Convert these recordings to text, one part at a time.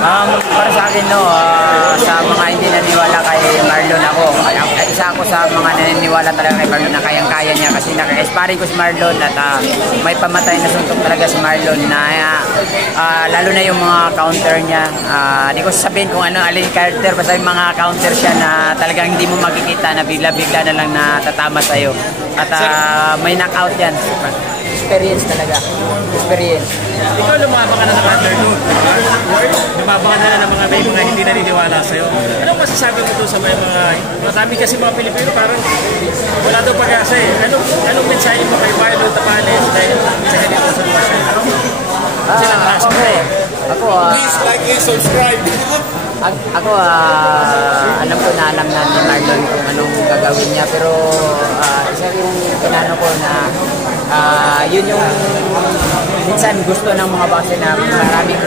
Para sa akin, no, sa mga hindi naniwala kay Marlon ako, isa ako sa mga naniniwala talaga kay Marlon na kayang-kaya niya kasi naka-sparring ko si Marlon at may pamatay na suntok talaga si Marlon na lalo na yung mga counter niya. Di ko sabihin kung ano, alin character, basta yung mga counter siya na talagang hindi mo makikita na bigla-bigla na lang natatama sa'yo. At may knockout yan. Experience talaga. Experience. Ikaw lumabang ka na ng underdog. Lumabang ka na ng mga hindi naniniwala sa'yo. Anong masasabi mo doon sa mga marami kasi mga Pilipino parang wala daw pag-asa eh. Anong mensahe mo kay Marlon Tapales dahil sa ganito sa sitwasyon? Please like and subscribe. Ako, alam ko na alam na ni Marlon kung anong gagawin niya, pero isa yung pinano ko na yun yung minsan gusto ng mga base na maraming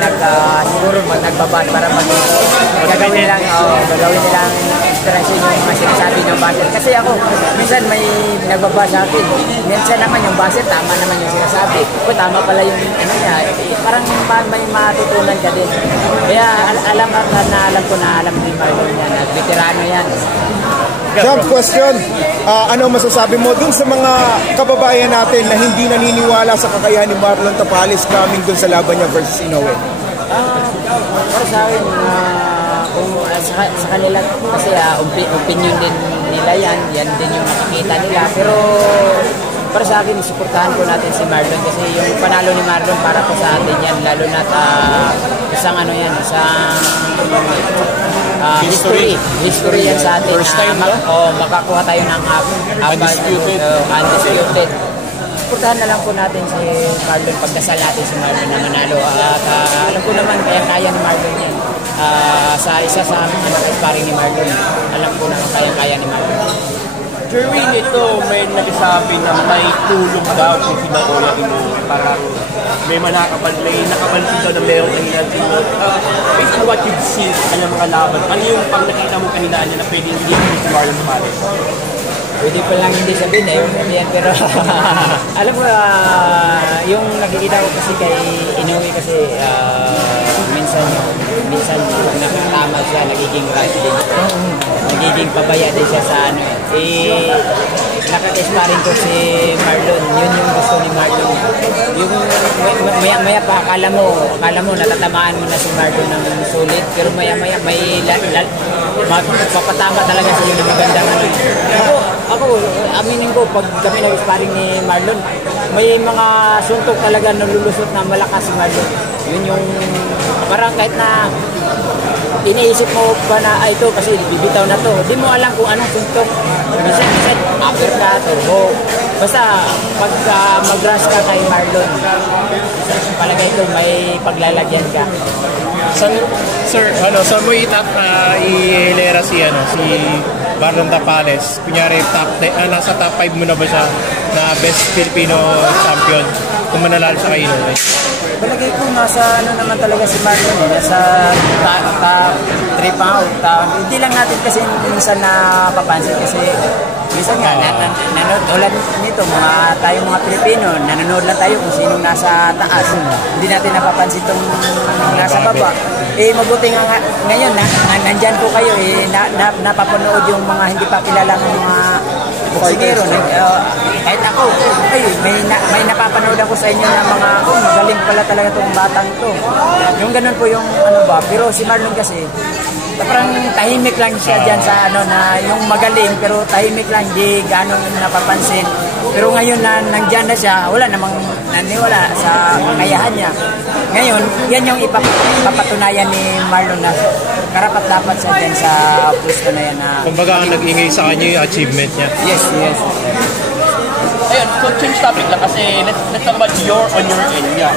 siguro nagbabas para gagawin nilang inspiration yung mga sinasabi ng base. Kasi ako, minsan may nagbabas sa akin, minsan naman yung base, tama naman yung sinasabi. Tama pala yung ano niya, parang may matutunan ka din. Kaya alam ko na alam ni Marlon yan, veterano yan. Jump question, ano masasabi mo dun sa mga kababayan natin na hindi naniniwala sa kakayahan ni Marlon Tapales coming dun sa laban niya versus Inoue? Para sa akin, kung sa kanila kasi opinion din nila yan din yung nakikita nila, pero para sa akin, suportahan ko natin si Marlon kasi yung panalo ni Marlon para po sa atin yan, lalo na isang ano yan, isang history yan sa atin. First time, makakuha tayo ng undisputed. Suportahan na lang po natin si Marlon, pagdasal natin si Marlon na manalo. At alam ko naman, kaya ni Marlon yan. Sa isa sa sparring ni Marlon, alam ko naman kaya ni Marlon. Jerwin, ito may nagsasabi na may tulong daw kung sinauna Inoue. Parang may nakabalpin daw na mayroong kahinaan sa Inoue. Based on what you've seen sa kanyang mga laban, ano yung pang nakita mong kahinaan niya na pwede hindi si Marlon Tapales? Pwede pa lang hindi sabihin na yung yan, pero alam mo, yung nakikita ko kasi kay Inoue kasi minsan nakatama siya, nagiging rush din. Nagiging pabaya din siya sa ano. Nakaka-sparring ko si Marlon, yun yung gusto ni Marlon. Yung maya pa, akala mo natatamaan mo na si Marlon ng sulit, pero maya may papatama talaga sa yun ng magandang ano. Ako, aminin ko, pag kami nag-sparring ni Marlon, may mga suntok talaga nalulusot na malakas si Marlon. Yun yung parang kahit na iniisip mo pa na ito kasi bibitaw na to, di mo alam kung anong suntok. Minsan uppercut or hook. Basta pag mag-rush ka kay Marlon, palagay ko may paglalagyan ka. Sir, saan mo ihilera si Marlon Tapales? Kunyari, nasa top 5 mo na ba siya na best Filipino champion kung manalalo sa kay Inoue? Palagay ko nasa naman talaga si Marlon, nasa top 3 pa. Hindi lang natin kasi minsan napapansin kasi minsan nga nanonood nito tayong mga Pilipino, nanonood lang tayo kung sinong nasa taas. Hindi natin napapansin itong nasa baba. Mabuti nga ngayon nandyan po kayo, napapanood yung mga hindi pa kilala ng mga boksingero. Kahit ako, may napapanood ako sa inyo na mga, magaling pala talaga itong batang to. Yung ganun po yung pero si Marlon kasi, parang tahimik lang siya dyan sa na yung magaling, pero tahimik lang, di gano'ng napapansin. Pero ngayon na nandyan na siya, wala namang naniwala sa kakayahan niya. Ngayon, yan yung ipapatunayan ni Marlon na karapat dapat siya dyan sa pusto na yan. Kumbaga ang nag-ingay sa kanya yung achievement niya. Yes. Ayun, so change topic lang kasi let's talk about on your end. Yeah.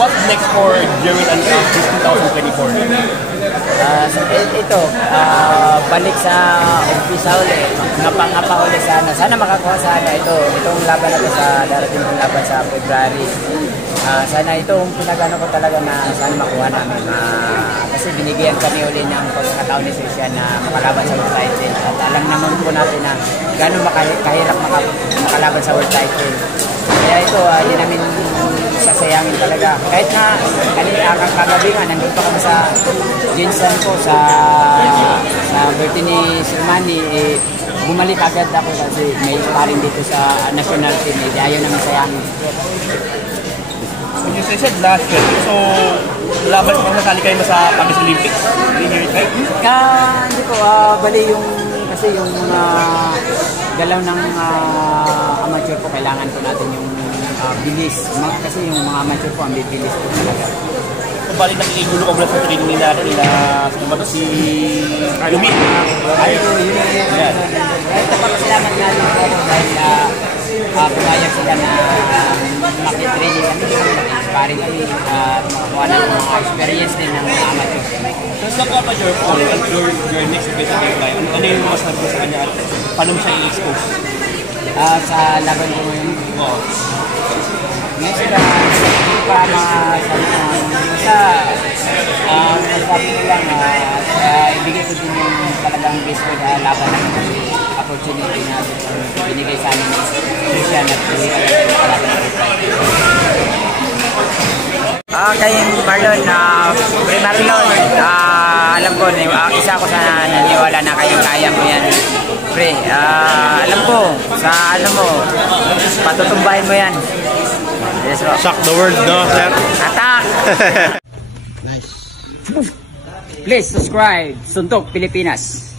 What's next for Jerwin and this 2024? Balik sa umpisa ulit, ngapa ulit sana makakuha itong laban natin sa darating ng laban sa February. Sana itong pinagano ko talaga na sana makuha namin, kasi binigyan kami uli ng pagkakataon ni Sisya na makalaban sa world title at alam naman po natin na gano'ng kahirap makalaban sa world title. Kaya ito, hindi namin sasayangin talaga. Kahit na kagabi nga, nandun pa kami sa Jensen ko sa birthday ni Sir Manny, bumalik agad ako kasi may sparring dito sa national team. Ayaw namin sayangin. When you said last year, so laban mo nasali kayo sa Paris Olympics. Hindi ko, bali kasi yung galaw ng amateur po, kailangan po natin yung bilis. Kasi yung mga amateur po, ang bilis po talaga. So, bali nakikigulo ko mula sa training natin na si Lumi. Kahit napakasalamat natin po dahil pumayag sila na makitraining kami, makiinspiring kami at makakuha na ng mga experience din ng mga amateur. So, sa amateur po, your next competitive life, ano yung masabi ko sa kanya at paano mo siya i-expose? Sa laban ko ngayon, ngayon sila hindi pa masabi ko masabi ko lang ibigay ko din yung talagang base ko na laban ng opportunity na binigay sa amin siya na kay Marlon, alam ko, isa ako sa naniwala na kayang-kaya mo yan. Pre, alam ko, sa mo, patutumbahin mo yan. Yes, Shock the world, no, sir? Attack! Nice. Please subscribe, Suntok Pilipinas.